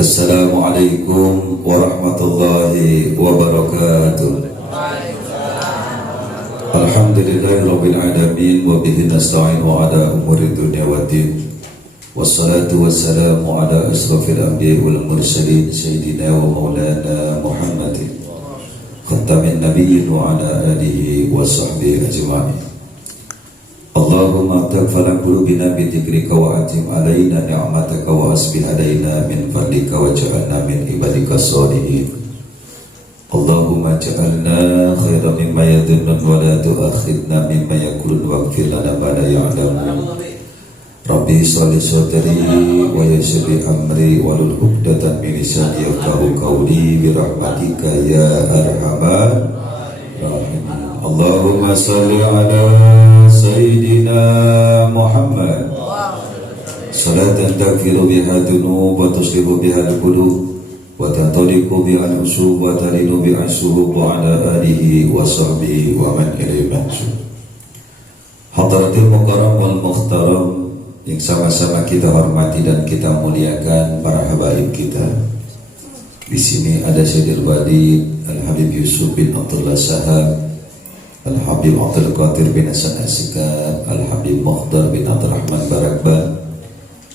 Assalamualaikum warahmatullahi wabarakatuh. Alhamdulillahirabbil alamin wa bihi nasta'inu ala umuri dunya waddin. Wassalatu wassalamu ala asrafil anbiya'i wal mursalin sayyidina wa maulana Muhammadin khatamin nabiyyin wa ala alihi wa sahbihi ajma'in. Allahumma taqfala qulubina bi dzikrika wa atim alaina ni'mataka wa asbih alaina min fadlika wa ja'alna min ibadika sholihin. Allahumma ja'alna khairan mimma yadhunnun wa la tu'akhidna mimma yaqulun waghfir lana ma la ya'lamun. Rabbi sholli sadri wa yassir li amri wahlul 'uqdatam min lisani yafqahu qawli bi rahmatika ya arhamar rahimin. Allahumma sholli ala Sayyidina Muhammad salatan taghfiru biha dzunub wa tuslihu biha al-qulub wa tantaliqu biha al-usub wa talinu biha as-suhub wa ala alihi wa sahbihi wa man ilaihi mansub. Hadratil mukarram wal muhtaram yang sama-sama kita hormati dan kita muliakan para habaib kita. Di sini ada Sayyidil Wali Al-Habib Yusuf bin Abdullah Sahab, Al-Habib Abdul Qadir bin Hasan Asikab, Al-Habib Mukhtar bin Abdurrahman Barakbar,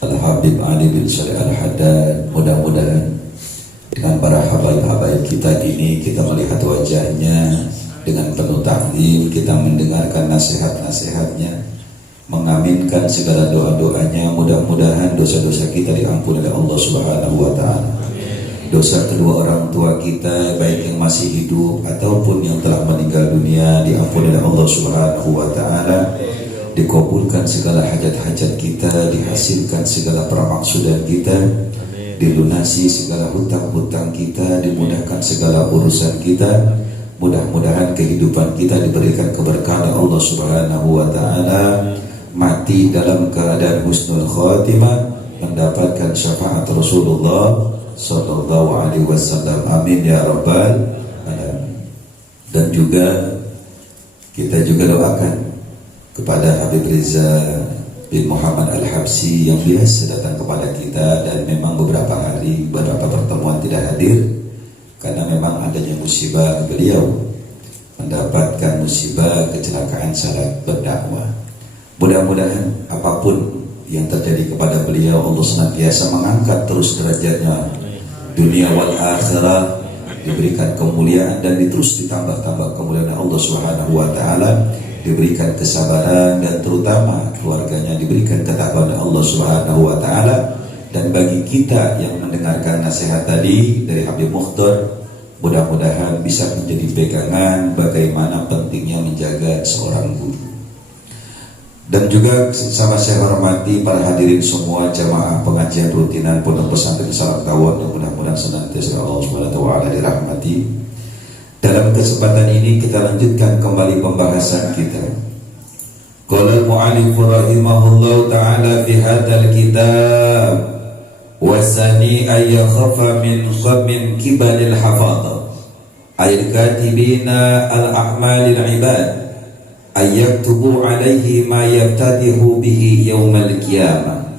Al-Habib Ali bin Syarih Al-Haddad. Mudah-mudahan dengan para habaib-habaib kita ini kita melihat wajahnya dengan penuh taklim, kita mendengarkan nasihat-nasihatnya, mengaminkan segala doa-doanya. Mudah-mudahan dosa-dosa kita diampuni oleh Allah Subhanahu wa Ta'ala. Dosa kedua orang tua kita, baik yang masih hidup ataupun yang telah meninggal dunia, diampuni oleh Allah Subhanahu wa Ta'ala. Dikabulkan segala hajat-hajat kita, dihasilkan segala pramaksudan kita, dilunasi segala hutang-hutang kita, dimudahkan segala urusan kita. Mudah-mudahan kehidupan kita diberikan keberkahan Allah Subhanahu wa Ta'ala, mati dalam keadaan husnul khatimah, mendapatkan syafaat Rasulullah sallallahu alaihi wasallam. Amin ya rabbal alamin. Dan juga kita juga doakan kepada Habib Riza bin Muhammad Al-Habsyi yang biasa datang kepada kita dan memang beberapa pertemuan tidak hadir karena memang adanya musibah. Beliau mendapatkan musibah kecelakaan saat berdakwah. Mudah-mudahan apapun yang terjadi kepada beliau, Allah senantiasa mengangkat terus derajatnya dunia wal akhirah, diberikan kemuliaan dan terus ditambah-tambah kemuliaan Allah Subhanahu wa Ta'ala, diberikan kesabaran dan terutama keluarganya diberikan ketakwaan Allah Subhanahu wa Ta'ala. Dan bagi kita yang mendengarkan nasihat tadi dari Habib Mukhtar, mudah-mudahan bisa menjadi pegangan bagaimana pentingnya menjaga seorang guru. Dan juga sama saya hormati para hadirin semua jamaah pengajian rutinan Pondok Pesantren Salak Tawon yang mudah-mudahan senantiasa Allah Subhanahu wa Ta'ala dirahmati. Dalam kesempatan ini kita lanjutkan kembali pembahasan kita. Qala al-mu'allif rahimahullahu ta'ala fi hadzal kitab wa sani ay yakhafa min kibalil hafadha ay katibina al-a'malil ibad ayyaktubu alaihi ma yabtadihu bihi yaumal qiyamah.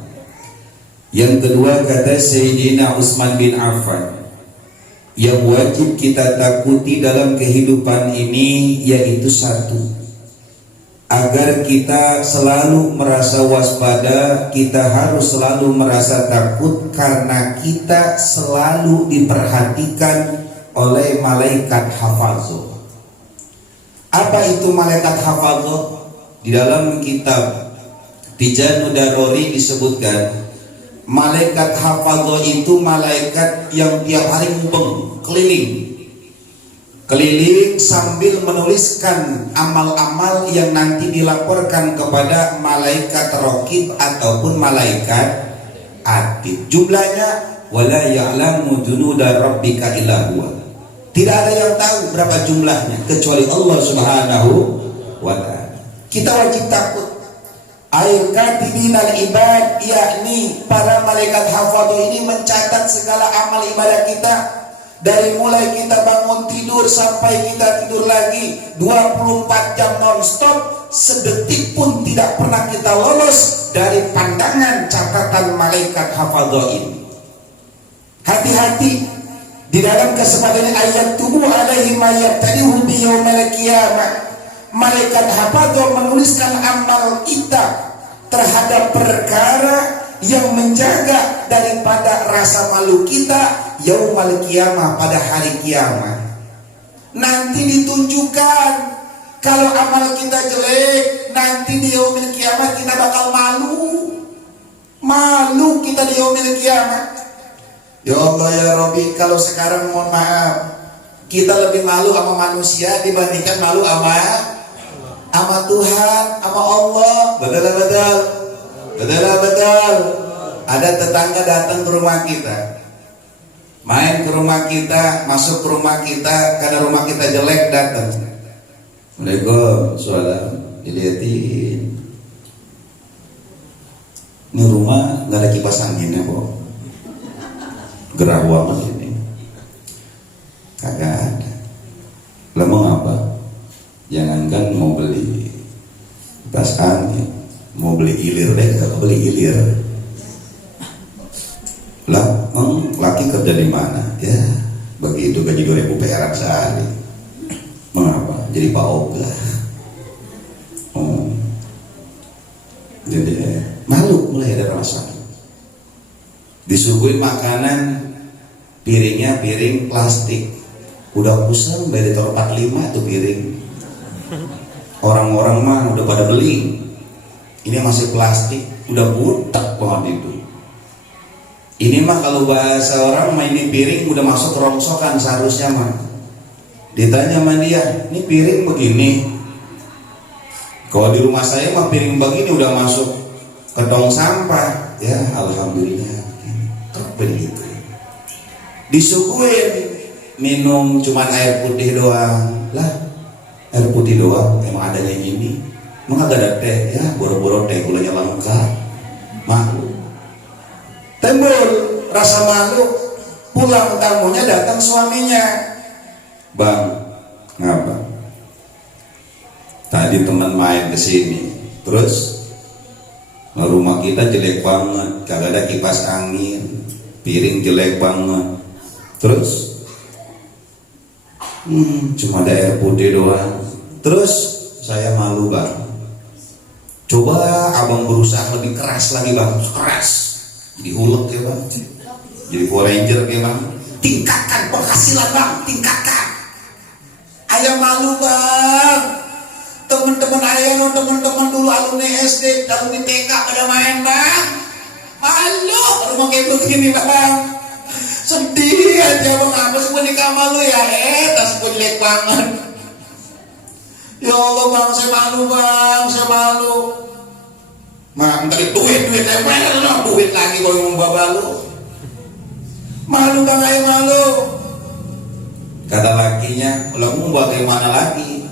Yang kedua, kata Sayyidina Utsman bin Affan, yang wajib kita takuti dalam kehidupan ini yaitu satu, agar kita selalu merasa waspada, kita harus selalu merasa takut karena kita selalu diperhatikan oleh malaikat hafazah. Apa itu malaikat hafazah? Di dalam kitab Tijanu Darori disebutkan, malaikat hafazah itu malaikat yang tiap hari mubeng, keliling sambil menuliskan amal-amal yang nanti dilaporkan kepada malaikat raqib ataupun malaikat atid. Jumlahnya wala ya'lamu junuda rabbika illa huwa. Tidak ada yang tahu berapa jumlahnya kecuali Allah Subhanahu wa Ta'ala. Kita wajib takut. Air katibinal ibad, yakni para malaikat hafadh ini mencatat segala amal ibadah kita. Dari mulai kita bangun tidur sampai kita tidur lagi 24 jam non-stop, sedetik pun tidak pernah kita lolos dari pandangan catatan malaikat hafadhain. Hati-hati di dalam kesempatan ayat tubuh alaihi ma yabtadihu bi yaumil qiyamah. Malaikat hafadhah menuliskan amal kita terhadap perkara yang menjaga daripada rasa malu kita yaumul qiyamah, pada hari kiamat. Nanti ditunjukkan kalau amal kita jelek, nanti di yaumul qiyamah kita bakal malu kita di yaumul qiyamah. Ya Allah ya Rabbi, kalau sekarang mohon maaf kita lebih malu sama manusia dibandingkan malu sama Tuhan, sama Allah. Betul. Ada tetangga datang ke rumah kita, main ke rumah kita, masuk ke rumah kita, karena rumah kita jelek datang. Assalamualaikum, salam. Dilihatin. Ini rumah nggak ada kipas anginnya kok. Gerah banget ini. Kagak ada. Lah mau apa? Jangankan mau beli kipas angin, mau beli ilir deh, nggak beli ilir. Lah, laki kerja di mana? Ya, begitu gaji 2.000 perak sehari. Mengapa? Jadi Pak Oga. Jadi malu, mulai ada rasa. Disuguhin makanan, piringnya piring plastik. Udah pusing, dari taruh 45 tuh piring. Orang-orang mah udah pada beli. Ini masih plastik, udah butak banget itu. Ini mah kalau bahasa orang mah ini piring udah masuk rongsokan seharusnya mah. Ditanya sama dia, ini piring begini. Kalau di rumah saya mah piring begini udah masuk ke tong sampah. Ya alhamdulillah. Terus begitu. Disuguhin minum cuman air putih doang. Lah, air putih doang emang adanya ini. Emang agak ada teh ya, boro-boro teh gulanya lengkap. Malu. Timbul rasa malu, pulang tamunya datang suaminya. Bang, ngapa? Tadi teman main ke sini, terus rumah kita jelek banget, kagak ada kipas angin, piring jelek banget, terus cuma ada air putih doang. Terus saya malu bang. Coba abang berusaha lebih keras lagi bang, keras. Dihulek ya bang, jadi Power Ranger ya bang. Tingkatkan penghasilan bang, tingkatkan. Ayah malu bang. Teman-teman ayah, teman-teman dulu alumni SD, alumni TK pada main bang. Malu rumah kayak begini bang. Sedih aja bang, apa sih menikah malu ya? Tas pun jelek banget. Ya Allah bang, saya malu bang, saya malu. Mak, ntar duit saya mana duit lagi kalau ngomong babalu. Malu bang, ayah malu. Kata lakinya, kalau ngomong bagaimana lagi?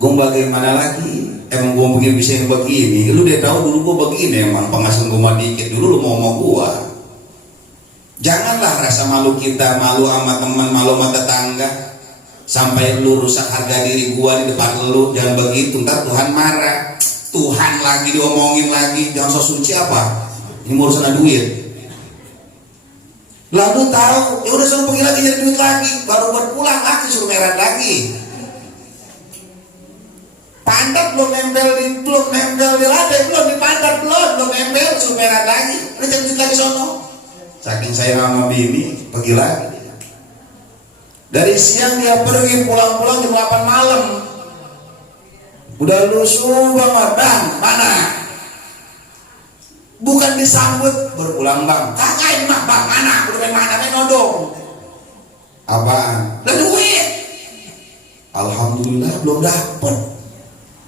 Gue bagaimana lagi? Emang gue begini bisa yang begini. Lu udah tahu dulu gue begini, emang penghasilan gue mah dikit. Dulu lu mau gue. Janganlah rasa malu kita, malu sama teman, malu sama tetangga, sampai lu rusak harga diri gue di depan lu. Jangan begitu, ntar Tuhan marah. Tuhan lagi diomongin lagi, jangan so suci apa? Ini urusan duit. Lalu tahu, ya udah suruh pergi lagi nyari duit lagi, baru berpulang lagi suruh meret lagi. Pantat belum nempel di lantai, belum di pantat belum nempel, suruh meret lagi. Udah cari duit lagi sono. Saking saya sama bini, pergi lagi. Dari siang dia pergi, pulang-pulang jam 8 malam. Udah lusuh banget, bang, mana? Bukan disambut, berpulang bang. Kakak ini mah bang, mana? Udah main mana? Main nodong. Apaan? Udah duit. Alhamdulillah belum dapet.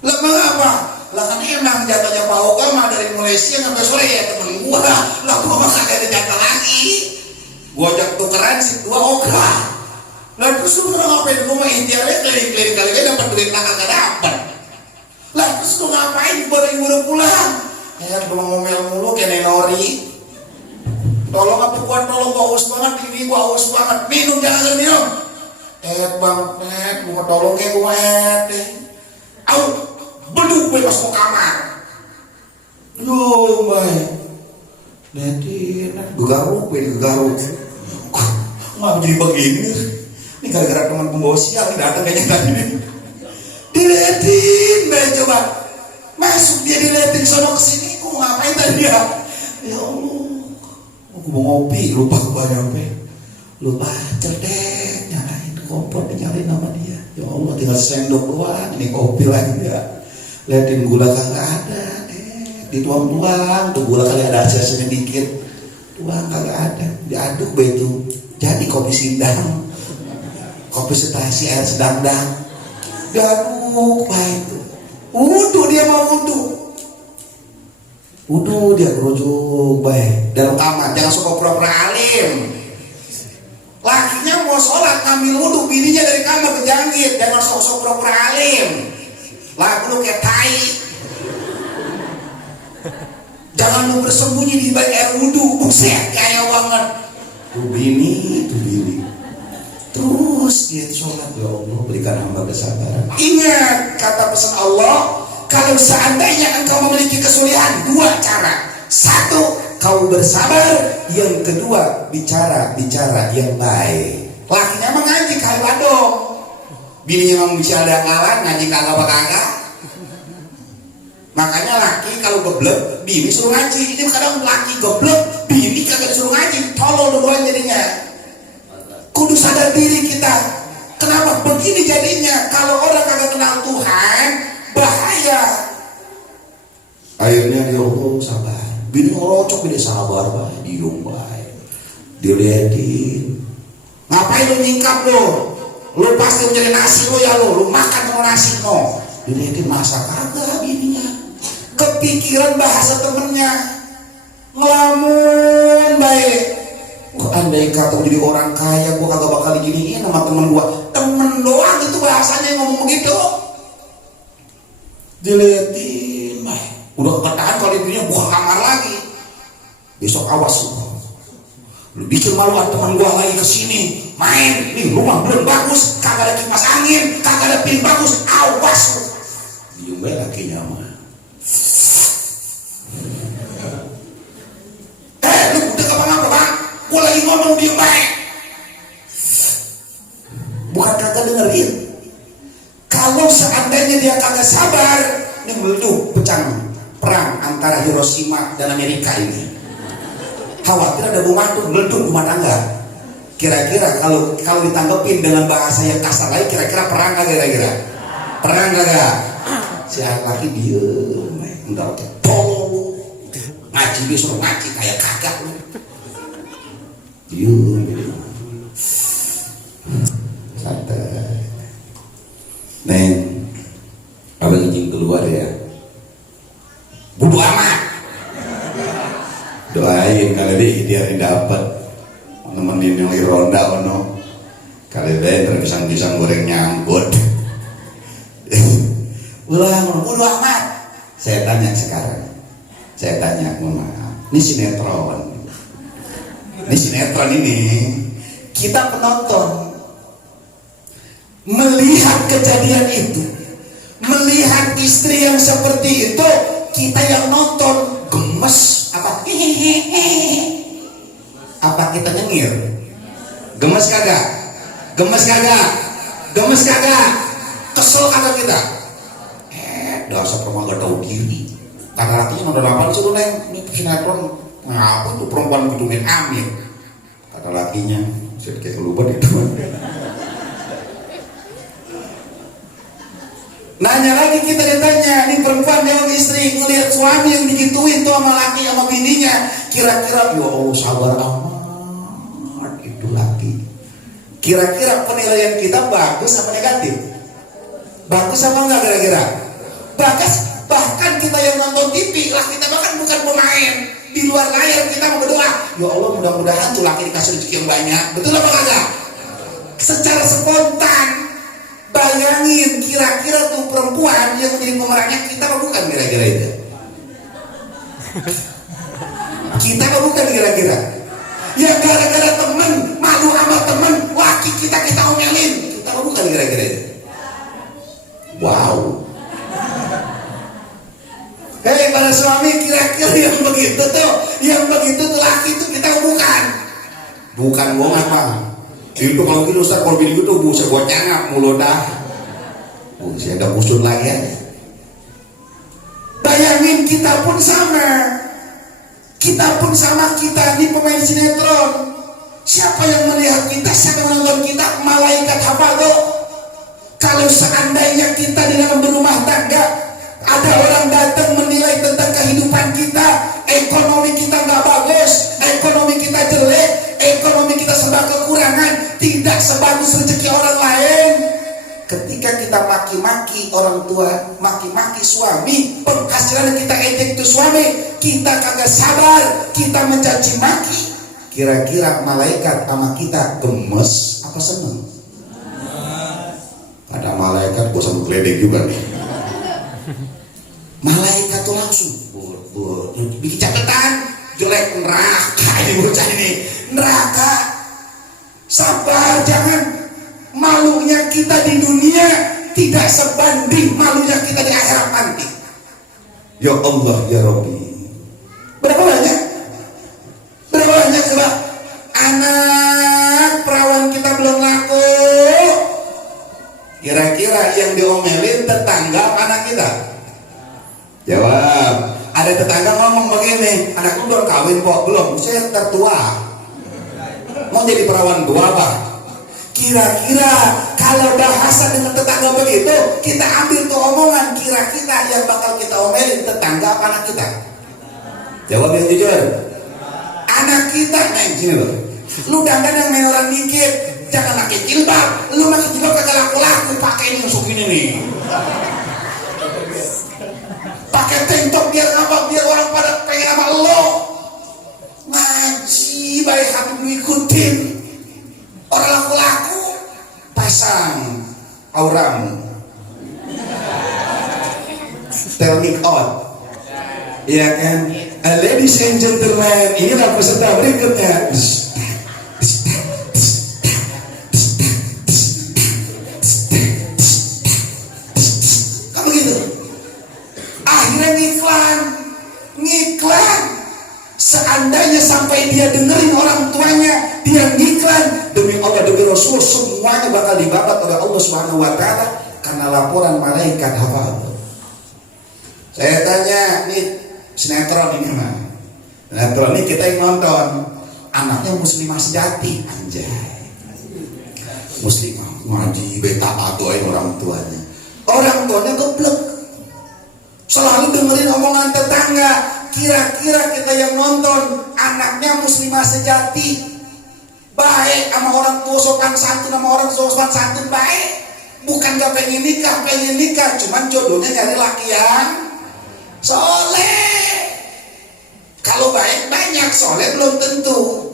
Lah mengapa? Lah kan emang jatahnya Pak Oga mah dari mulai siang sampai sore ya temen gua. Lah gua mah kagak ada jatah lagi. Gua ajak tukeran sih 2 Oga. Lah terus lu ngapain? Gua mah intiarnya keliling-keliling kali dapat duit kagak dapet. Lah terus lu ngapain baru pulang? Ya cuma ngomel mulu kayak nenori. tolong apa kuat, tolong gua haus banget, ini gua haus banget, minum jangan minum. Bang, gua tolong ya gua au, beduk gue masuk ke kamar. Loh, baik. Nanti, gue garuk. Nggak jadi begini. Ini gara-gara teman pembawa sial ini datang kayaknya tadi. Diliatin, baik coba. Masuk dia diliatin sono kesini. Gue ngapain tadi ya? Ya Allah. Gue mau ngopi, lupa gue nyampe. Lupa cerdek, nyalain kompor, nyalain nama dia. Ya Allah, tinggal sendok doang. Ini kopi lagi ya. Liatin gula kagak ada. Dituang-tuang, tuh gula kali ada asin sedikit. Tuang kagak ada. Diaduk begitu. Jadi kopi sindang. Kopi setasi air sedang-dang. Diaduk baik itu. Wudu dia mau wudu. Wudu dia berujuk baik. Dalam kamar, jangan suka pura-pura alim. Lakinya mau sholat ngambil wudu, bininya dari kamar kejangkit. Jangan sok-sok pura-pura alim. Lah lu kayak tai. Jangan lu bersembunyi di balik air wudu. Buset kayak banget. Tuh bini. Terus dia sholat. Ya Allah, berikan hamba kesabaran. Ingat kata pesan Allah, kalau seandainya engkau memiliki kesulitan, dua cara. Satu, kau bersabar. Yang kedua, bicara yang baik. Lakinya emang ngaji kagak dong. Bininya emang bisa ada ngalah, ngaji kagak. Makanya laki kalau geblek, bini suruh ngaji. Ini kadang laki geblek, bini kagak disuruh ngaji. Tolol duluan jadinya. Kudu sadar diri kita. Kenapa begini jadinya? Kalau orang kagak kenal Tuhan, bahaya. Akhirnya dia sabar. Bini ngorocok, bini sabar baik, diung baik. Diliatin. Ngapain lu nyingkap lu? Lu pasti mencari nasi lu ya lu makan sama nasi no. Diliatin masak kagak bininya. Kepikiran bahasa temennya. Ngelamun baik. Andai kata jadi orang kaya, gua kagak bakal diginiin sama temen gua. Temen doang itu bahasanya ngomong begitu. Diliatin baik. Udah ketahan kalau ibunya buka kamar lagi. Besok awas lu bikin maluan teman gua lagi kesini main. Nih rumah belum bagus, kagak ada kipas angin, kagak ada pin bagus. Awas lu. Diem bae lakinya mah. Lu udah ngapa-ngapa bang? Gua lagi ngomong diem bae. Bukan kagak dengerin. Kalau seandainya dia kagak sabar, ini meleduk pecah perang antara Hiroshima dan Amerika ini. Khawatir ada bom atom meleduk rumah tangga. Kira-kira kalau ditanggepin dengan bahasa yang kasar lagi, kira-kira perang gak kira-kira? Perang gak? Si laki diem, enggak oke. Tolong ngaji dia suruh ngaji kayak kagak lu. Diem. Santai. Neng, abang izin keluar ya. Bodo amat. Doain kali dia dapat nemenin yang ronda ono kali dia pisang goreng nyangkut. Ulang bodo amat. Saya tanya sekarang, mohon maaf, ini sinetron ini kita penonton melihat kejadian itu, melihat istri yang seperti itu, kita yang nonton gemes apa apa kita nyengir? Gemes kagak? Kesel kagak kita? Dasar perempuan gak tahu diri. Kata lakinya nonton apa disuruh neng? Ini sinetron ngapa tuh perempuan gedungin Amir? Kata lakinya, saya kayak lupa itu. Nanya lagi kita ditanya, ini perempuan yang istri ngelihat suami yang digituin tuh sama laki sama bininya, kira-kira ya Allah sabar amat itu laki. Kira-kira penilaian kita bagus apa negatif? Bagus apa enggak kira-kira? Bagus. Bahkan kita yang nonton TV lah, kita bahkan bukan pemain di luar layar, kita mau berdoa, ya Allah mudah-mudahan tuh laki dikasih rezeki yang banyak. Betul apa enggak? Secara spontan bayangin kira-kira tuh perempuan yang menjadi pemerannya kita apa bukan kira-kira itu? Kita apa bukan kira-kira? Yang gara-gara temen, malu sama temen, laki kita omelin. Kita bukan kira-kira itu. Wow. Hei para suami, kira-kira yang begitu tuh laki itu kita bukan. Bukan bohong apa? Itu kalau gitu Ustaz, kalau bini gitu bisa gua cangap mulu dah. Saya udah kusut lagi ya. Bayangin kita pun sama. Kita ini pemain sinetron. Siapa yang melihat kita, siapa yang menonton kita? Malaikat hafadho. Kalau seandainya kita di dalam berumah tangga, ada orang datang menilai tentang kehidupan kita, ekonomi kita nggak bagus, ekonomi kita jelek, ekonomi kita serba kekurangan, tidak sebagus rezeki orang lain. Ketika kita maki-maki orang tua, maki-maki suami, penghasilan kita ejek itu suami, kita kagak sabar, kita mencaci maki. Kira-kira malaikat sama kita gemes apa seneng? Ada malaikat gua sambil geledek juga nih. Malaikat tuh langsung bikin catatan, jelek, neraka ini bocah ini, neraka. Sabar, jangan. Malunya kita di dunia tidak sebanding malunya kita di akhirat nanti. Ya Allah ya Rabbi. Berapa banyak coba anak perawan kita belum laku. Kira-kira yang diomelin tetangga apa anak kita? Jawab. Ada tetangga ngomong begini, anakku belum kawin kok. Belum, saya tertua. Mau jadi perawan tua apa? Kira-kira kalau bahasa dengan tetangga begitu, kita ambil tuh omongan, kira-kira yang bakal kita omelin tetangga apa anak kita? Jawab yang jujur. Anak kita, sini loh. Lu dandan yang main orang dikit, jangan pakai jilbab. Lu pakai jilbab kagak laku-laku, pakai ini usuk ini nih. Pakai tank top biar apa? Biar orang pada pengen sama lo. Ngaji baik hati lu ikutin. Orang laku-laku pasang auramu, tell me out, ya kan? Ladies and gentlemen, inilah peserta berikutnya. Kan begitu. Akhirnya ngiklan. Seandainya sampai dia dengerin orang tuanya, dia ngiklan, demi Allah demi Rasul, semuanya bakal dibabat oleh Allah Subhanahu wa taala karena laporan malaikat hafal. Saya tanya, nih sinetron ini mah. Sinetron ini kita yang nonton, anaknya muslimah sejati, anjay. Muslimah ngaji beta doain orang tuanya. Orang tuanya geblek. Selalu dengerin omongan tetangga. Kira-kira kita yang nonton anaknya muslimah sejati, baik sama orang tua sopan santun, sama orang tua sopan santun baik, bukan gak pengen nikah, cuman jodohnya dari laki yang soleh. Kalau baik banyak, soleh belum tentu.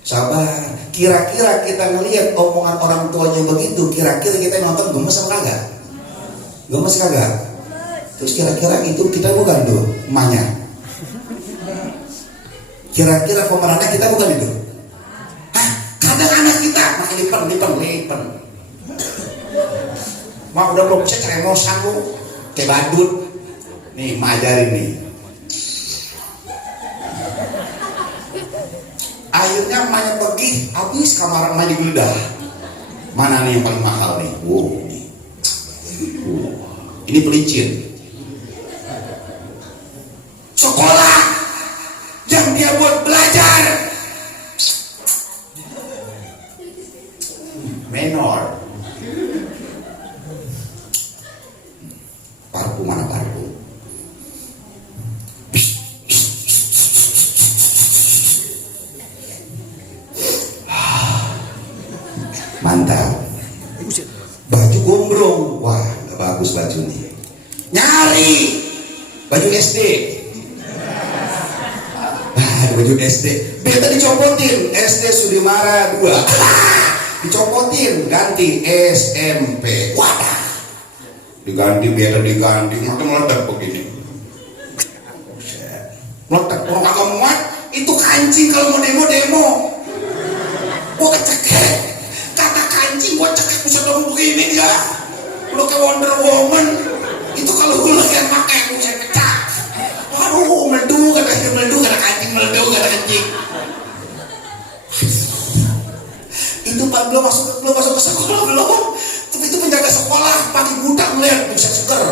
Sabar. Kira-kira kita ngelihat omongan orang tuanya begitu, kira-kira kita nonton gemes apa kagak? Gemes kagak? Terus kira-kira itu kita bukan tuh emaknya. Kira-kira pemerannya kita bukan itu? Kadang anak kita makin lipen. Mak udah belum bisa ceremosan lu, kayak badut. Nih, mak ajarin nih. Akhirnya emaknya pergi, habis kamar emak digeledah. Mana nih yang paling mahal nih? Wow, nih. Ini pelicin. Sekolah yang dia buat belajar menor. Parfum mana parfum? Mantap. Baju gombrong, wah gak bagus baju nih. Nyari baju SD. Baju SD, beta dicopotin, SD Sudimara 2. Dicopotin, ganti SMP. Wadah. Diganti, meledak begini. Meledak, orang kagak muat, Itu kancing kalau mau demo. Gua kecekek. Kata kancing gua cekek bisa dong begini dia. Lu kayak Wonder Woman. Itu kalau gua lagi pakai aku bisa pecah. Waduh, meledu kata kancing, meledu kata kancing. Itu Pak belum masuk ke sekolah belum. Tapi itu penjaga sekolah pagi buta ngeliat bisa seger.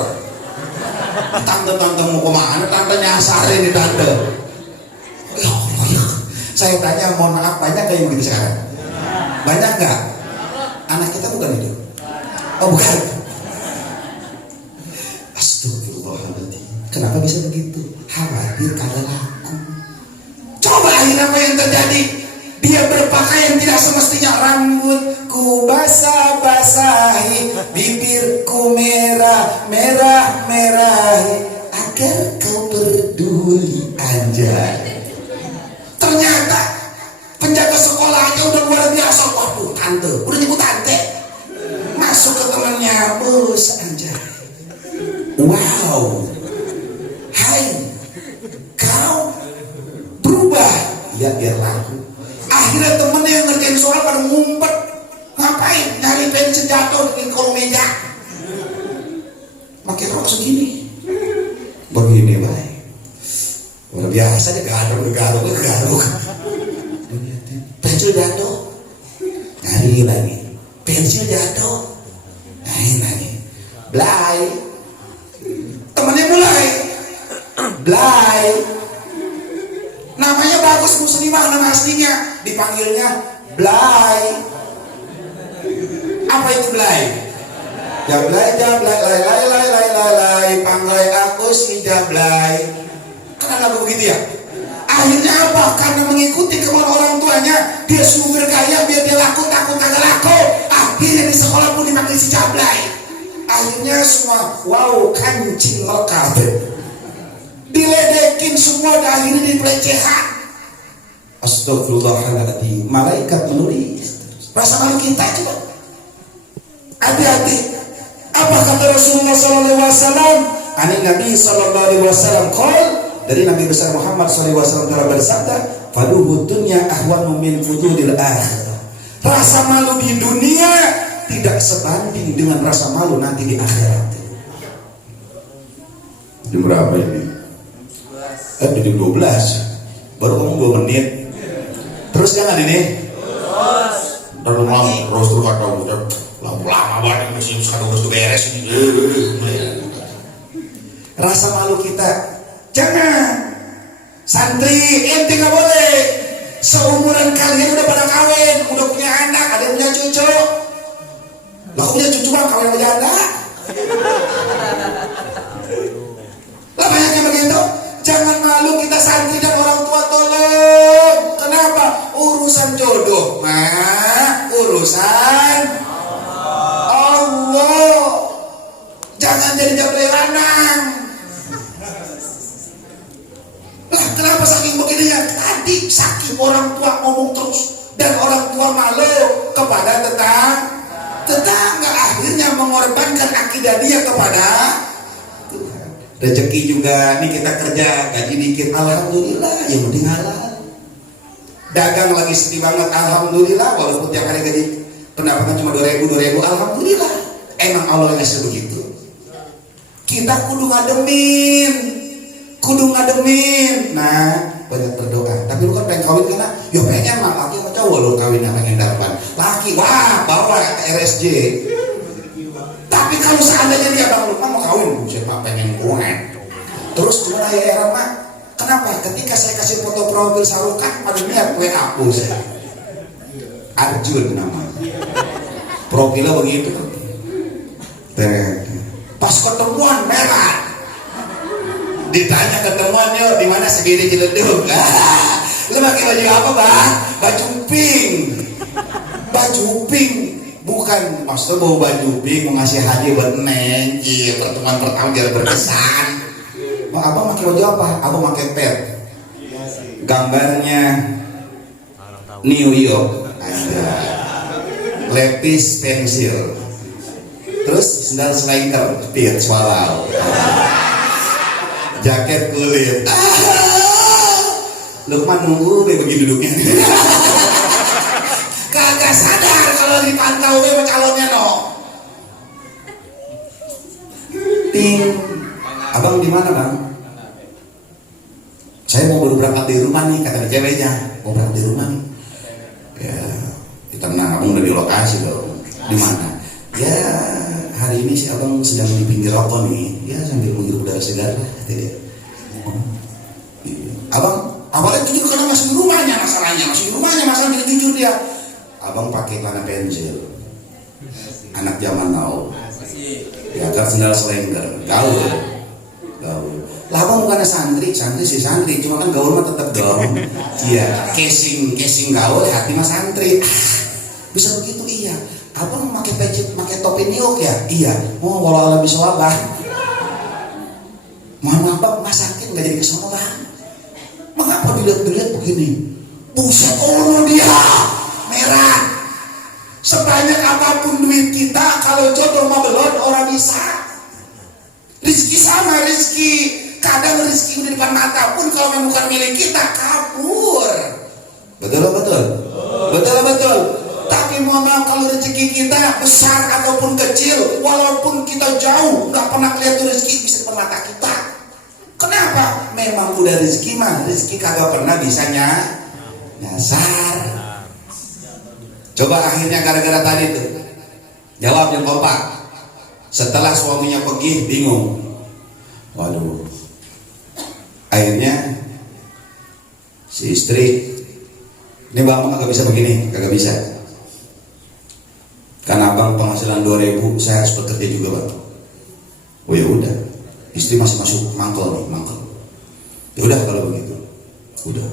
Tante mau kemana? Tante nyasar ini tante. Ya Allah ya. Saya tanya mohon maaf banyak gak yang begitu sekarang? Banyak gak? Anak kita bukan itu? Oh bukan. Astagfirullahaladzim. Kenapa bisa begitu? Khawatir kada laku. Coba akhirnya apa yang terjadi? Dia berpakaian tidak semestinya, rambutku basah-basahi, bibirku merah-merahi, agar kau peduli aja. Ternyata penjaga sekolah aja udah luar biasa. Waduh, tante, udah nyebut tante. Masuk ke temannya, bos aja. Wow, hai, kau berubah. Ya biar laku. Akhirnya temennya yang ngerjain soal pada ngumpet. Ngapain? Nyari pensil jatuh di kolong meja. Pakai rok segini. Begini baik. Udah biasa dia garuk. Pensil jatuh. Nyari lagi. Pensil jatuh. Nyari lagi. Blay. Temennya mulai. Blay. Namanya bagus, muslimah nama aslinya, dipanggilnya Blay. Apa itu Blay? Jablay, lay, panglay aku si Jablay. Kenapa begitu ya? Akhirnya apa? Karena mengikuti kemauan orang tuanya, dia suruh bergaya biar dia laku, takut kagak laku. Akhirnya di sekolah pun dipanggil si Jablay. Akhirnya semua, wow, kancing lokal. Diledekin semua dan akhirnya di pelecehan. Astagfirullahaladzim. Malaikat menulis. Rasa malu kita coba. Hati-hati. Apa kata Rasulullah SAW? Ani Nabi SAW qol, dari Nabi besar Muhammad SAW telah bersabda, faduhu dunya ahwanu min fudulil akhirah. Rasa malu di dunia tidak sebanding dengan rasa malu nanti di akhirat. Jam berapa ini? Jadi 12 baru ngomong 2 menit. Terus jangan ini terus kata udah lama banget mesti terus beres ini. Rasa malu kita jangan. Santri ente nggak boleh. Seumuran kalian udah pada kawin, udah punya anak, ada yang punya cucu. Lah punya cucu bang kawin sama janda. Lah banyak yang begitu. Jangan malu kita santri dan orang tua, tolong. Kenapa? Urusan jodoh mah urusan Allah. Jangan jadi jablay lanang. Lah kenapa saking begininya? Tadi saking orang tua ngomong terus dan orang tua malu kepada tetangga, akhirnya mengorbankan akidah dia kepada rezeki juga. Nih kita kerja gaji dikit, alhamdulillah, yang penting halal. Dagang lagi sedih banget, alhamdulillah, walaupun tiap hari gaji pendapatan cuma 2.000, alhamdulillah. Emang Allah yang ngasih begitu. Kita kudu ngademin. Nah, banyak berdoa. Tapi lu kan pengen kawin karena ya pengen mah laki sama cowok lu kawin yang pengen dapat. Laki, wah, bawa RSJ. Tapi kalau seandainya dia bang Lukman mau kawin, siapa pengen kuat. Terus kemudian ya era mak, kenapa? Ketika saya kasih foto profil Sarukan, pada niat gue hapus. Arjun namanya. Profilnya begitu. Pas ketemuan merah. Ditanya ketemuannya di mana segini Ciledug. Lu pakai baju apa bang? Baju pink. Bukan maksudnya bawa baju pink mau ngasih hadiah buat neng. Iya, pertemuan pertama biar berkesan. Bang abang pakai baju apa? Abang pakai pet. Gambarnya New York. Ada lepis pensil. Terus sendal sneaker, pir swallow. Jaket kulit. Lukman nunggu begini duduknya. Kagak sadar kalau dipantau calonnya no. Ting, abang di mana bang? Saya mau baru berangkat dari rumah nih, kata ceweknya. Mau berangkat dari rumah nih. Ya, tenang, abang udah di lokasi dong. Di mana? Ya, hari ini si abang sedang di pinggir rokok nih. Ya, sambil menghirup udara segar lah. Abang, awalnya jujur karena masih di rumahnya masalahnya. Masih di rumahnya masalahnya, jujur dia. Abang pakai celana pensil. Anak zaman now. Ya, kan sendal selengger. Gaul. Lah abang bukannya santri sih santri, cuma kan gaul mah tetap dong. Iya, casing gaul, hati mah santri. Bisa begitu iya. Abang pakai peci, pakai topi niok ya? Iya. Oh, walau ala bisa wabah. Mohon maaf bang, masakin nggak jadi kesana bang. Mengapa dilihat begini? Buset, oh dia merah. Sebanyak apapun duit kita, kalau jodoh mah belum orang bisa. Rizki sama rizki. Kadang rezeki udah di depan mata pun kalau bukan milik kita kabur. Betul. Tapi mohon maaf kalau rezeki kita besar ataupun kecil, walaupun kita jauh nggak pernah lihat rezeki bisa di depan mata kita. Kenapa? Memang udah rezeki mah rezeki kagak pernah bisanya nyasar. Coba akhirnya gara-gara tadi tuh jawab yang kompak. Setelah suaminya pergi bingung. Waduh. Akhirnya si istri, ini bang kagak bisa begini, kagak bisa. Karena abang penghasilan 2.000, saya harus bekerja juga bang. Oh ya udah, istri masih masuk mangkal. Ya udah kalau begitu, udah.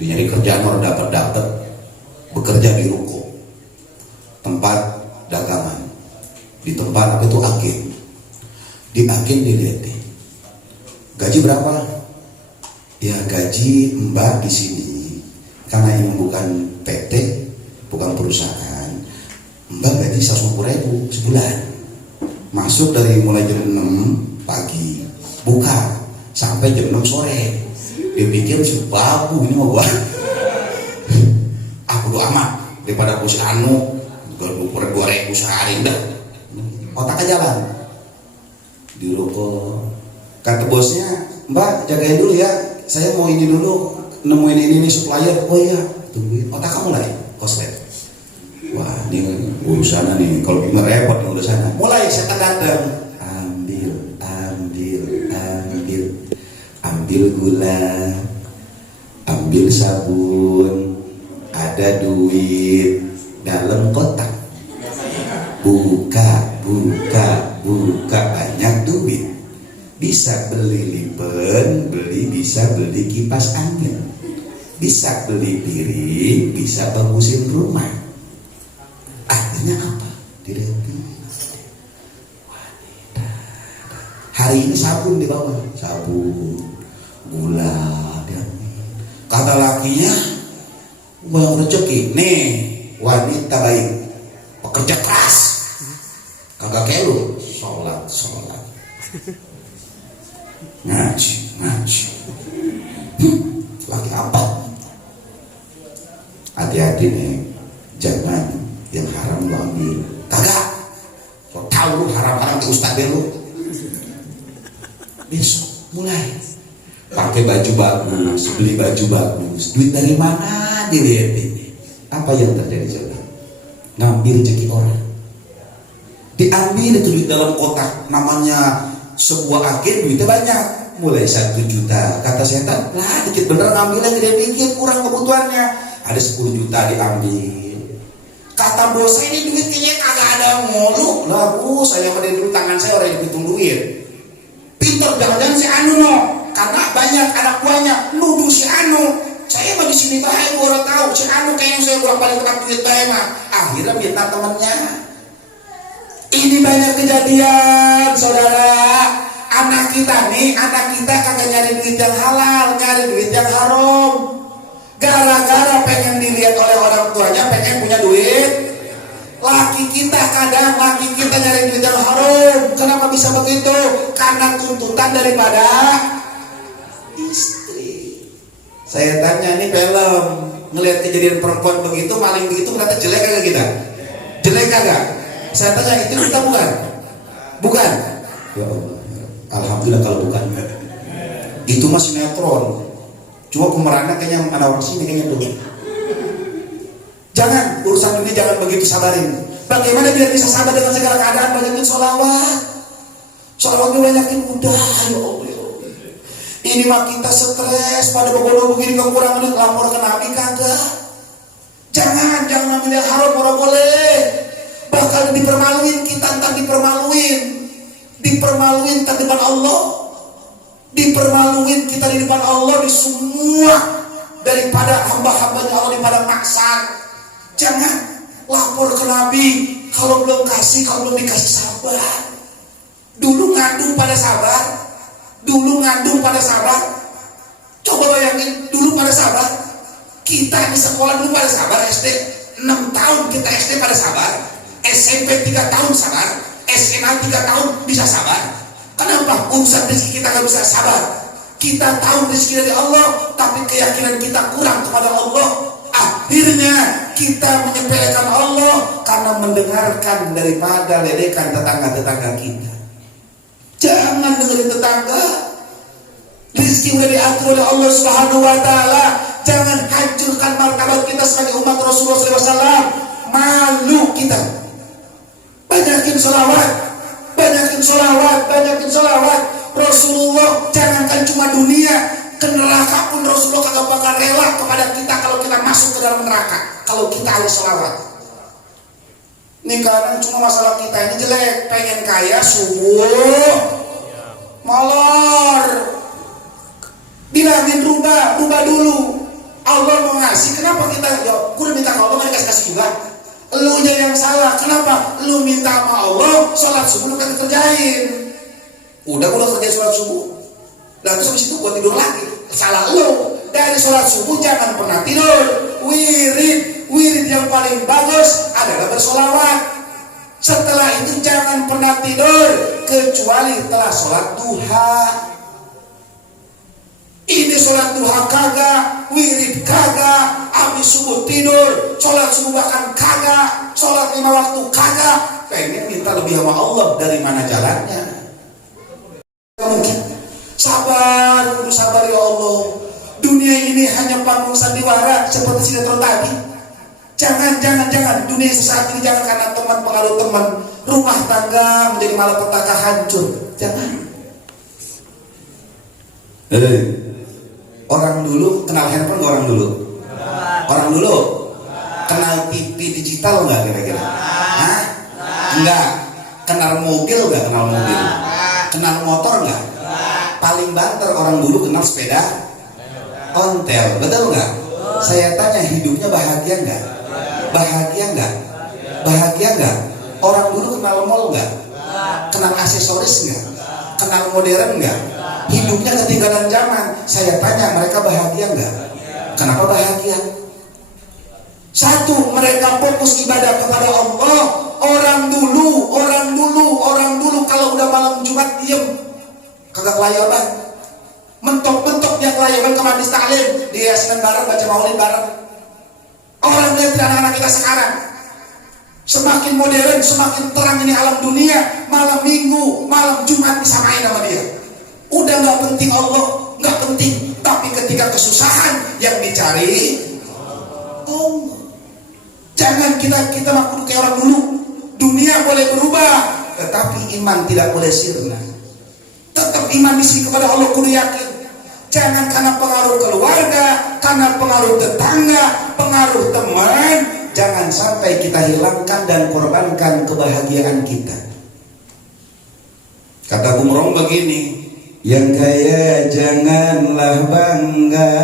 Dia nyari kerjaan orang dapat, bekerja di ruko, tempat dagangan, di tempat apa itu agen. Di agen dilihat. Gaji berapa? Ya gaji mbak di sini karena ini bukan PT, bukan perusahaan. Mbak gaji 150.000 sebulan. Masuk dari mulai jam 6 pagi, buka sampai jam 6 sore. Dia pikir si babu ini mau gua. Aku doa amat daripada bos anu 2.000 sehari udah. Otaknya jalan di ruko. Kata bosnya, mbak jagain dulu ya, saya mau ini dulu, nemuin ini supplier. Oh iya, tungguin. Otak kamu lah ya, koslet. Wah ini urusan nih, kalau gimana repot nih urusan. Mulai saya datang, ambil gula, ambil sabun, ada duit dalam kotak. Buka banyak duit. Bisa beli lipen, bisa beli kipas angin, bisa beli piring, bisa bagusin rumah. Akhirnya apa? Wanita. Hari ini sabun di bawah, sabun, gula, dan kata lakinya, mau rezeki nih, wanita baik, pekerja keras, kagak kayak lu, sholat. Ngaji. Lagi apa? Hati-hati nih, jangan yang haram lu ambil. Kagak, so tahu lu haram-haram ke ustaz lu. Besok mulai pakai baju bagus, beli baju bagus. Duit dari mana dilihatin? Apa yang terjadi saudara? Ngambil rezeki orang. Diambil itu duit dalam kotak, namanya sebuah agen duitnya banyak, mulai 1 juta. Kata setan, lah dikit bener ngambilnya, gede dikit kurang kebutuhannya. Ada 10 juta diambil. Kata bos, ini duit kayaknya kagak ada mulu. Lah bu, saya pada dulu tangan saya orang yang hitung duit. Pinter jangan-jangan si Anu no, karena banyak anak buahnya nuduh si Anu. Saya mah di sini baik, orang tahu si Anu kayaknya saya kurang paling tetap duit baik mah. Akhirnya minta temannya. Ini banyak kejadian saudara. Anak kita kagak nyari duit yang halal, nyari duit yang haram. Gara-gara pengen dilihat oleh orang tuanya, pengen punya duit. Laki kita nyari duit yang haram. Kenapa bisa begitu? Karena tuntutan daripada istri. Saya tanya, ini film ngelihat kejadian perempuan begitu, maling begitu, ternyata jelek kagak kita? Jelek kagak? Saya tanya, itu kita bukan? Bukan? Ya Allah, alhamdulillah kalau bukan. Itu mah sinetron. Cuma pemerannya kayaknya anak orang sini kayaknya tuh. Jangan, urusan dunia jangan begitu sabarin. Bagaimana biar bisa sabar dengan segala keadaan? Banyakin sholawat. Sholawatnya banyakin udah. Ya Allah. Ini mah kita stres pada bodoh begini kekurangan duit, lapor ke Nabi kagak. Jangan ambil yang haram, orang boleh. Bakal dipermaluin kita, entar dipermaluin tak depan Allah. Dipermaluin kita di depan Allah di semua daripada hamba-hambanya Allah di padang mahsyar. Jangan lapor ke Nabi kalau belum dikasih sabar. Dulu ngandung pada sabar. Coba bayangin dulu pada sabar. Kita di sekolah dulu pada sabar, SD 6 tahun kita SD pada sabar, SMP 3 tahun sabar, SMA 3 tahun bisa sabar. Kenapa? Urusan rezeki kita gak bisa sabar. Kita tahu rezeki dari Allah, tapi keyakinan kita kurang kepada Allah. Akhirnya kita menyepelekan Allah karena mendengarkan daripada ledekan tetangga-tetangga kita. Jangan dengerin tetangga. Rezeki udah diatur oleh Allah Subhanahu wa taala. Jangan hancurkan martabat kita sebagai umat Rasulullah SAW. Malu kita. Banyakin sholawat. Rasulullah jangankan cuma dunia, ke neraka pun Rasulullah kagak bakal rela kepada kita kalau kita masuk ke dalam neraka, kalau kita harus sholawat. Ini kadang cuma masalah kita ini jelek, pengen kaya subuh molor, bilangin rubah dulu. Allah mau ngasih, kenapa kita ya, gue udah minta ke Allah gak dikasih juga. Lu aja yang salah, kenapa? Lu minta sama Allah, sholat subuh lu kan kerjain. Udah kerjain sholat subuh, lalu habis itu gue tidur lagi. Salah lu. Dari sholat subuh jangan pernah tidur. Wirid yang paling bagus adalah bersolawat. Setelah itu jangan pernah tidur kecuali telah sholat duha. Ini sholat duha kagak, wirid kagak, habis subuh tidur, sholat subuh bahkan kagak, sholat 5 waktu kagak. Pengen minta lebih sama Allah, dari mana jalannya? Mungkin sabar ya Allah. Dunia ini hanya panggung sandiwara seperti sinetron tadi. Jangan. Dunia sesaat ini jangan karena teman, pengaruh teman, rumah tangga menjadi malapetaka hancur. Jangan. Orang dulu kenal handphone nggak orang dulu? Orang dulu kenal TV digital nggak kira-kira? Hah? Enggak. Kenal mobil nggak? Kenal mobil? Kenal motor nggak? Paling banter orang dulu kenal sepeda ontel, betul nggak? Saya tanya, hidupnya bahagia nggak? Bahagia nggak? Orang dulu kenal mall nggak? Kenal aksesoris nggak? Kenal modern nggak? Hidupnya ketinggalan zaman. Saya tanya, mereka bahagia nggak? Kenapa bahagia? Satu, mereka fokus ibadah kepada Allah. Orang dulu kalau udah malam Jumat diem, kagak kelayaban, mentok-mentok dia kelayaban ke majlis taklim, dia senang bareng, baca maulid bareng. Orang lihat anak-anak kita sekarang semakin modern, semakin terang ini alam dunia. Malam Minggu, malam Jumat disamain sama dia. Udah nggak penting Allah, nggak penting. Tapi ketika kesusahan yang dicari Allah. Jangan kita makhluk kayak orang dulu. Dunia boleh berubah, tetapi iman tidak boleh sirna. Tetap iman di sini kepada Allah, kudu yakin. Jangan karena pengaruh keluarga, karena pengaruh tetangga, pengaruh teman, jangan sampai kita hilangkan dan korbankan kebahagiaan kita. Kata Bung Rong begini, yang kaya janganlah bangga,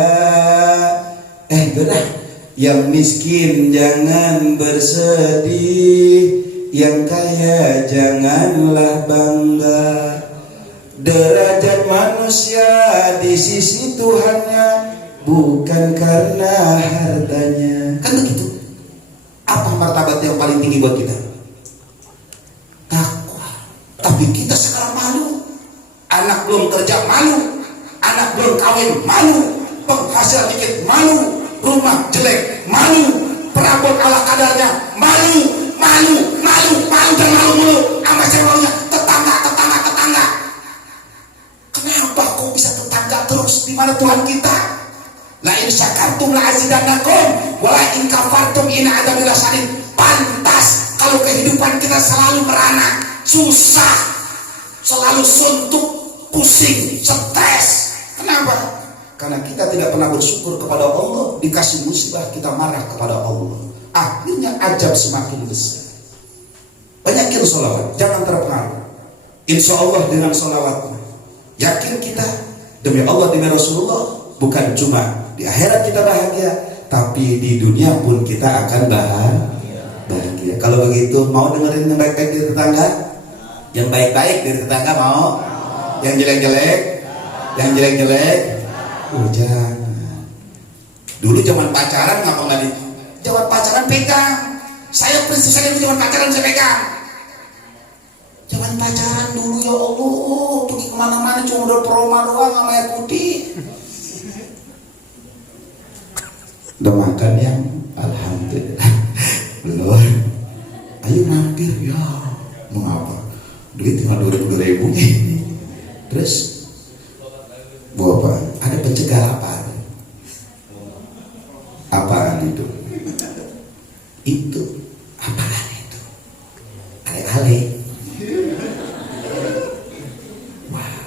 yang miskin jangan bersedih, yang kaya janganlah bangga. Derajat manusia di sisi Tuhannya bukan karena hartanya. Kan begitu. Apa martabat yang paling tinggi buat kita? Takwa. Tapi kita sekarang malu. Anak belum kerja malu, anak belum kawin malu, penghasilan dikit malu, rumah jelek malu, perabot ala kadarnya malu, dan malu mulu sama ceweknya, tetangga. Kenapa kok bisa tetangga terus? Di mana Tuhan kita? La in syakartum la azidannakum wa la in kafartum in adzabi lasadid. Pantas kalau kehidupan kita selalu merana, susah, selalu suntuk, pusing, stres. Kenapa? Karena kita tidak pernah bersyukur kepada Allah. Dikasih musibah kita marah kepada Allah. Akhirnya ajab semakin besar. Banyakin sholawat, jangan terpengaruh. Insya Allah dengan sholawat, yakin kita demi Allah, demi Rasulullah, bukan cuma di akhirat kita bahagia, tapi di dunia pun kita akan bahagia. Kalau begitu, mau dengerin yang baik-baik dari tetangga? Yang baik-baik dari tetangga mau? Yang jelek-jelek? Yang jelek-jelek? Jangan. Dulu zaman pacaran ngapa nggak di? Zaman pacaran pegang. Saya prinsip saya itu zaman pacaran saya pegang. Zaman pacaran dulu ya Allah, pergi kemana-mana cuma udah peroma doang sama air putih. Udah makan yang alhamdulillah belum. Ayo mampir ya. Mengapa? Duit tinggal 20.000 nih. Terus bawa apa? Ada pencegah lapar. Apaan itu? Itu apaan itu? Ale-ale. Wow.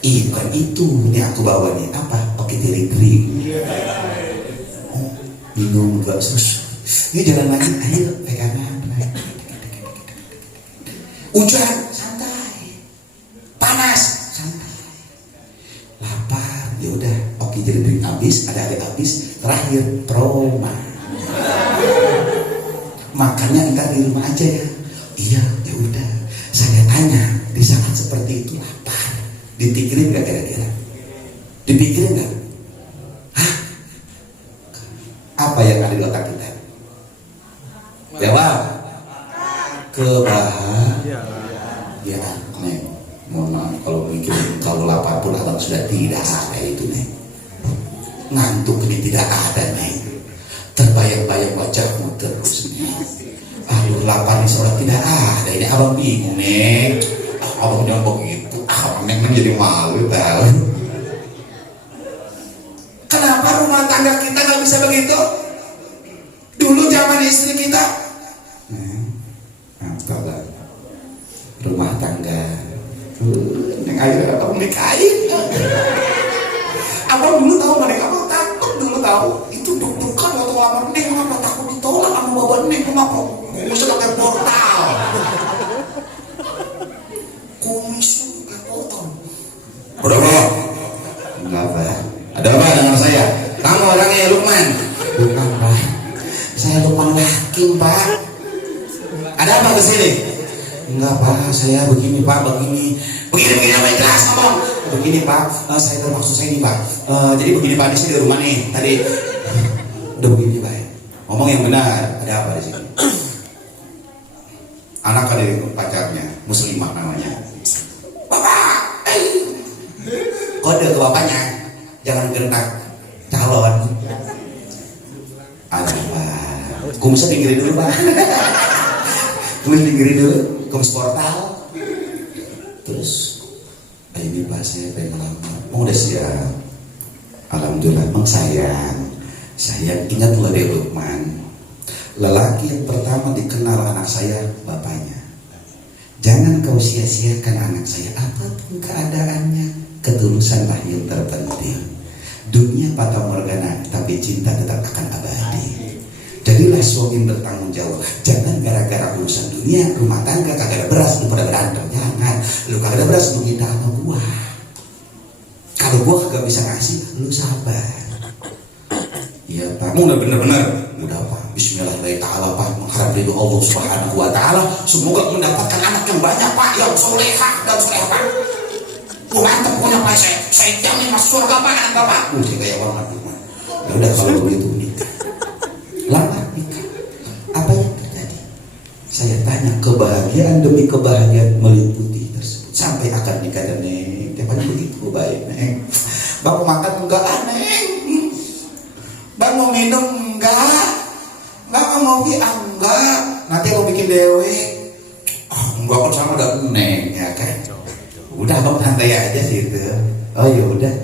Bukan itu. Ini aku bawa nih. Apa? Pakai tiri-tiri. Bingung gak sus. Ini jalan lagi, ayo pegangan. Hujan, santai. Panas, santai. Lapar, ya udah. Oke, jadi drink habis, ada air habis. Terakhir proma. Makannya enggak di rumah aja ya. Iya, ya udah. Saya tanya, di saat seperti itu lapar, dipikirin nggak kira-kira? Dipikirin nggak? Apa yang ada di otak kita? Jawab. Kebahagiaan. Nih, mohon maaf kalau mikirin kalau lapar pun abang sudah tidak ada itu nih. Ngantuk ini tidak ada nih. Terbayang-bayang wajahmu terus nih. Aduh, lapar nih seorang tidak ada. Ini abang bingung nih. Abang jangan begitu. Abang jadi malu tahu. Kenapa rumah tangga kita nggak bisa begitu? Dulu zaman istri kita, apa rumah tangga, yang akhirnya abang nikahin. Abang dulu tahu mana? Abang takut dulu tahu. Itu deg-degan waktu lamar neng, kenapa takut ditolak sama bapak neng? Kenapa? Kumis pakai portal. Kumis pakai portal. Udah berapa? Enggak apa. Ada apa dengan saya? Kamu orangnya Lukman? Bukan Pak, saya Lukman Hakim Pak. Ada apa kesini? Enggak Pak, saya begini Pak, begini apa yang jelas ngomong? Begini Pak, saya termaksud saya ini Pak. Jadi begini Pak, di sini di rumah nih tadi. Udah begini Pak, ngomong yang benar. Ada apa di sini? Anak ada pacarnya, muslimah namanya. Bapak, kode ke bapaknya. Jangan gentak calon. Ada Pak. Kumisnya pinggirin dulu Pak. Kumis pinggirin dulu. Kumis portal. Terus ini Pak, saya pengen melamar. Udah siap. Alhamdulillah. Bang sayang, ingat loh deh Lukman, lelaki yang pertama dikenal anak saya bapaknya. Jangan kau sia-siakan anak saya, apapun keadaannya. Ketulusanlah yang terpenting. Dunia fata morgana, tapi cinta tetap akan abadi. Jadilah suami bertanggung jawab. Jangan gara-gara urusan dunia, rumah tangga kagak ada beras lu pada berantem. Jangan. Lu kagak ada beras lu minta sama gua. Kalau gua kagak bisa ngasih, lu sabar. Iya Pak. Udah bener-bener. Udah Pak. Bismillahirrahmanirrahim Pak. Mengharap ridho Allah Subhanahu wa Ta'ala. Semoga mendapatkan anak yang banyak Pak, yang solehah dan solehah Pak. Mantap punya Pak, saya jamin masuk surga Pak, anak Bapak. Saya kayak banget Pak. Ya udah kalau begitu nikah. Lamar nikah. Apa yang terjadi? Saya tanya, kebahagiaan demi kebahagiaan meliputi tersebut sampai akad nikah dan neng. Tiap hari begitu baik neng. Bapak makan enggak aneh. mau minum enggak mau enggak, nanti aku bikin dewe. Enggak kan sama udah neng ya kan. Udah abang santai aja sih itu. Oh ya udah.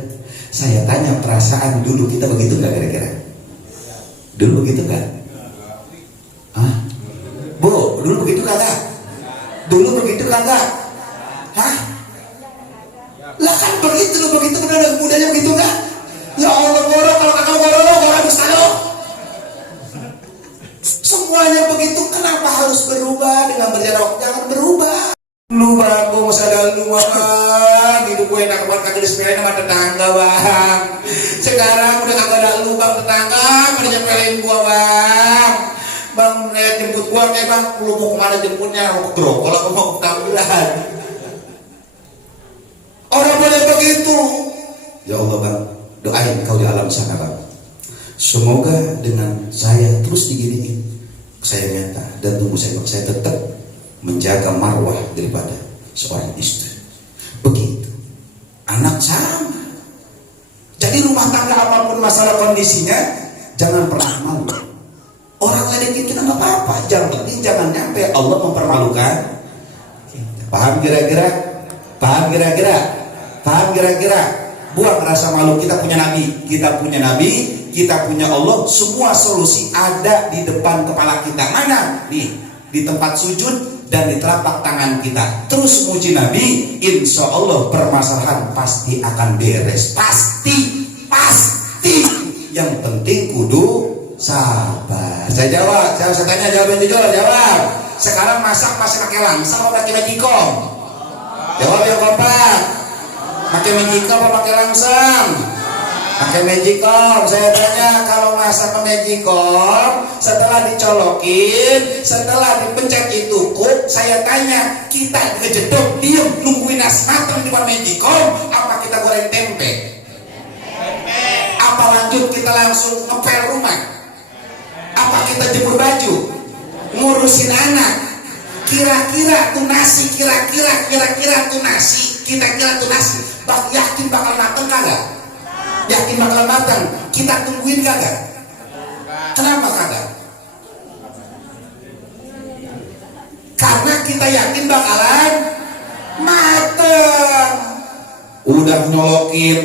Saya tanya perasaan dulu kita begitu nggak kira-kira? Dulu begitu nggak? Hah? Bu, dulu begitu kagak? Dulu begitu kagak? Hah? Lah kan begitu udah mudanya begitu nggak? Ya Allah borok, kalau kakak borok bisa lo. Semuanya begitu, kenapa harus berubah dengan berjalan waktu? Jangan berubah. Lu bang, gue masa ada lu bang. Hidup gue enak banget kagak disepelein sama tetangga bang. Sekarang udah kagak ada lu bang, tetangga pada nyepelein gue bang. Bang, jemput gue kayak bang, lu mau kemana jemputnya? Mau ke Grogol atau mau ke Tambilan? Orang boleh begitu. Ya Allah bang, doain kau di alam sana bang. Semoga dengan saya terus diginiin, saya minta dan tunggu saya tetap menjaga marwah daripada seorang istri. Begitu. Anak sama. Jadi rumah tangga apapun masalah kondisinya, jangan pernah malu. Orang lain kita nggak apa-apa, jangan nyampe Allah mempermalukan. Paham kira-kira? Paham kira-kira? Buang rasa malu. Kita punya nabi, kita punya Allah. Semua solusi ada di depan kepala kita. Mana? Nih, di tempat sujud dan di telapak tangan kita. Terus muji Nabi, insya Allah permasalahan pasti akan beres. Pasti. Yang penting kudu sabar. Saya tanya, jawab. Sekarang masak masih pakai langsung atau pakai magicom? Jawab yang kompak. Pakai magicom apa pakai langsung? Pakai magicom. Saya tanya, kalau masak pakai magicom, setelah dicolokin, setelah dipencet itu kuk, saya tanya, kita ngejedok diem nungguin nasi matang di depan magicom, apa kita goreng tempe? Apa lanjut kita langsung ngepel rumah? Apa kita jemur baju? Ngurusin anak? Kira-kira tuh nasi, yakin bakal mateng kagak? Yakin bakal matang? Kita tungguin kagak? Kenapa kagak? Karena kita yakin bakalan mateng. Udah nyolokin,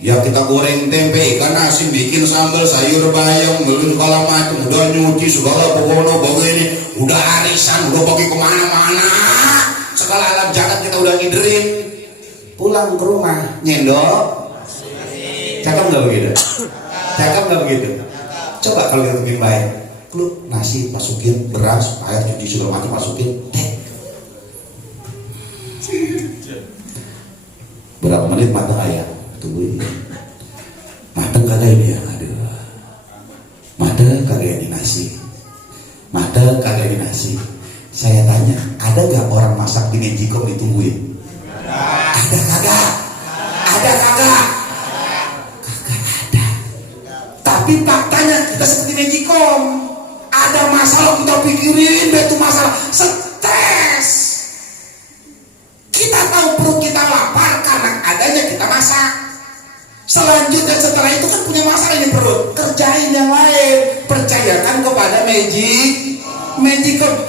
ya kita goreng tempe, ikan asin, bikin sambal, sayur bayam, belum segala macam, udah nyuci segala pokoknya begini, udah arisan, udah pergi kemana-mana, segala alam jagat kita udah ngiderin. Pulang ke rumah nyendok, cakep nggak begitu? Coba kalau kita bikin baik, lu nasi masukin, beras, air, cuci segala macam masukin, berapa menit matang ayam? Tungguin. Matang kagak ini ya? Aduh. Matang kagak ini nasi. Saya tanya, ada gak orang masak di magicom ditungguin? Ada kagak? Kagak ada. Tapi faktanya kita seperti magicom. Ada masalah kita pikirin, itu masalah stres. Kita tahu perut kita lapar karena adanya kita masak. Selanjutnya setelah itu kan punya masalah ini perut, kerjain yang lain, percayakan kepada magicom.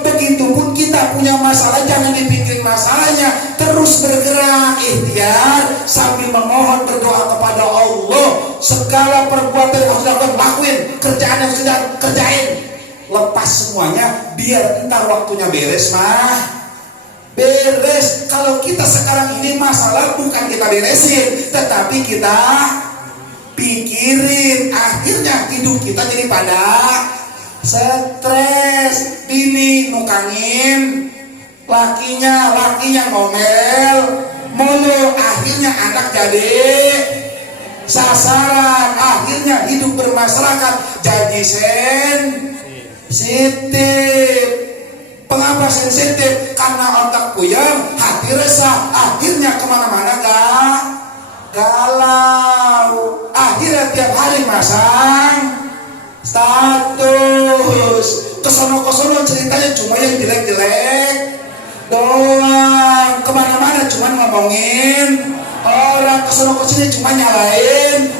Begitupun kita punya masalah, jangan dipikirin masalahnya, terus bergerak ikhtiar sambil memohon berdoa kepada Allah. Segala perbuatan yang harus dilakukan, lakuin. Kerjaan yang sudah kerjain, lepas semuanya, biar ntar waktunya beres beres. Kalau kita sekarang ini masalah bukan kita beresin, tetapi kita pikirin, akhirnya hidup kita jadi pada stres. Bini nukangin lakinya ngomel mulu, akhirnya anak jadi sasaran, akhirnya hidup bermasyarakat jadi sensitif. Mengapa sensitif? Karena otak puyeng, hati resah, akhirnya kemana-mana galau. Akhirnya tiap hari masang status, kesono ceritanya cuma yang jelek-jelek doang, kemana-mana cuma ngomongin orang, kesono kesini cuma nyalain,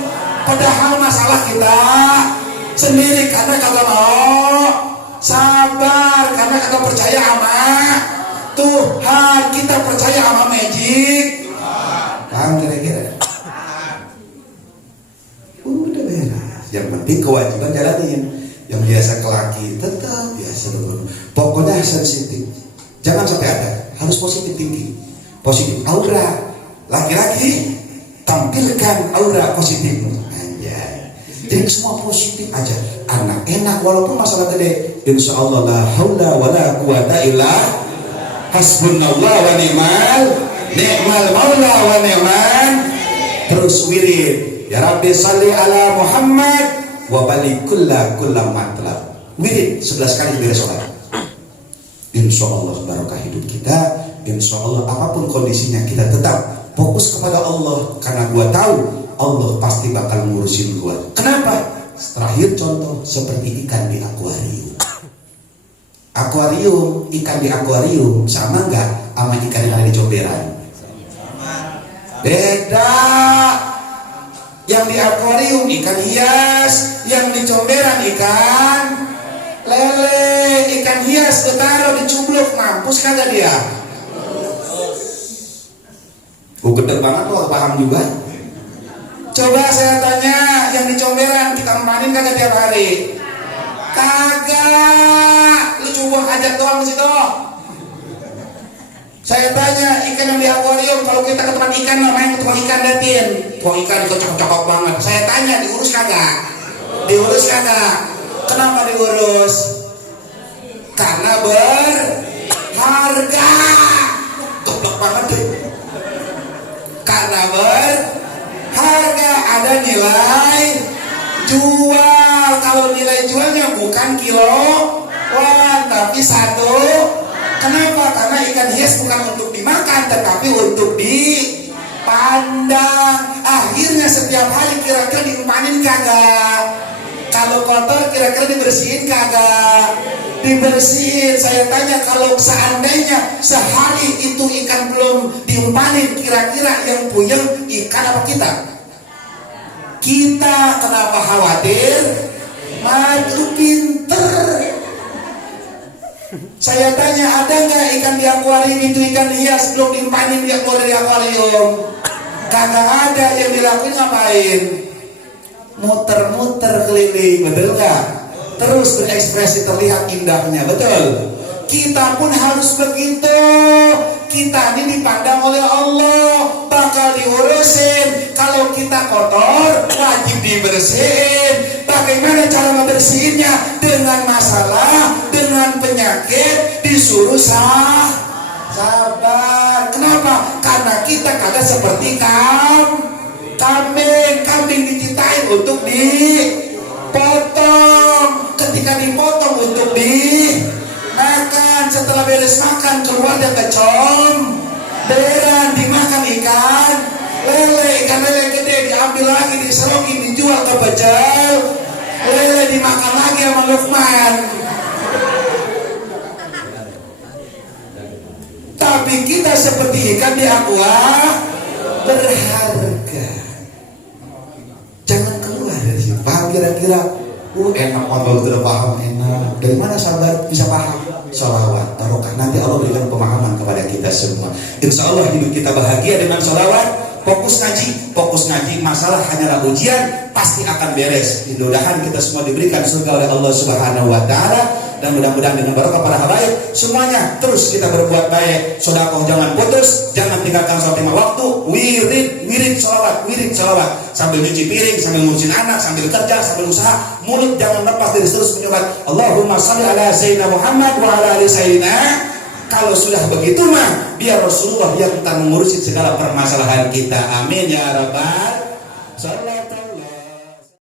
padahal masalah kita sendiri karena kagak mau sabar, karena kagak percaya sama Tuhan. Kita percaya sama magic. Paham kira-kira? Udah beres. Yang penting kewajiban jalanin. Yang biasa kelaki tetap biasa dulu. Pokoknya sensitif. Jangan sampai ada. Harus positif tinggi. Positif aura. Laki-laki tampilkan aura positif. Anjay. Jadi semua positif aja. Anak enak walaupun masalah gede. Insya Allah la haula wa la quwata illa hasbunallah wa ni'mal maula wa ni'man. Terus wirid. Ya Rabbi salli ala Muhammad wa balik kulla matlab. Wirid 11 kali beres sholat. Insya Allah barokah hidup kita. Insya Allah apapun kondisinya kita tetap fokus kepada Allah. Karena gua tahu Allah pasti bakal ngurusin gua. Kenapa? Terakhir contoh seperti ikan di akuarium. Akuarium, ikan di akuarium sama nggak sama ikan yang ada di comberan? Beda. Yang di akuarium ikan hias, yang di comberan ikan lele. Ikan hias ditaruh dicubluk, mampus kagak dia? Gede banget loh, paham juga. Coba saya tanya, yang di comberan kita mainin kagak tiap hari? Kagak. Lu coba ajak doang di situ. Saya tanya, ikan yang di akuarium, kalau kita ke tempat ikan, namanya ke tempat ikan datin. Tukang ikan cocok-cocok banget. Saya tanya, diurus kagak? Diurus kagak? Kenapa diurus? Karena berharga. Goblok banget deh. Karena berharga, ada nilai jual. Kalau nilai jualnya bukan kiloan, tapi satu. Kenapa? Karena ikan hias bukan untuk dimakan, tetapi untuk dipandang. Akhirnya setiap hari kira-kira diumpanin kagak? Kalau kotor kira-kira dibersihin kagak? Dibersihin. Saya tanya, kalau seandainya sehari itu ikan belum diumpanin, kira-kira yang puyeng ikan apa kita? Kita. Kenapa khawatir? Maju pinter. Saya tanya, ada nggak ikan di akuarium itu ikan hias belum diumpanin dia keluar dari akuarium? Kagak ada. Yang dilakuin ngapain? Muter-muter keliling, betul nggak? Terus berekspresi terlihat indahnya, betul? Kita pun harus begitu. Kita ini dipandang oleh Allah, bakal diurusin. Kalau kita kotor, wajib dibersihin. Bagaimana cara membersihinnya? Dengan masalah, dengan penyakit, disuruh sabar. Kenapa? Karena kita kagak seperti kambing. Kambing diciptain untuk dipotong. Ketika dipotong untuk dimakan. Setelah beres makan, keluar dia ke comberan, dimakan ikan lele. Ikan lele gede diambil lagi, diserokin, dijual ke pecel lele, dimakan lagi sama Lukman. Tapi kita seperti ikan di aqua, berharga. Jangan keluar dari situ. Paham kira-kira? Enak kalau sudah paham, enak. Dari mana sabar bisa paham? Sholawat, barokah. Nanti Allah berikan pemahaman kepada kita semua. Insya Allah hidup kita bahagia dengan sholawat. Fokus ngaji. Masalah hanyalah ujian, pasti akan beres. Mudah-mudahan kita semua diberikan surga oleh Allah Subhanahu Wa Taala. Dan mudah-mudahan dengan barokah para habaib semuanya terus kita berbuat baik. Sedekah jangan putus, jangan tinggalkan sholat 5 waktu. Wirid sholawat sambil nyuci piring, sambil ngurusin anak, sambil kerja, sambil usaha. Mulut jangan lepas dari terus menyebut Allahumma shalli ala sayyidina Muhammad wa ala ali sayyidina. Kalau sudah begitu mah biar Rasulullah yang kita mengurusi segala permasalahan kita. Amin ya rabbal alamin.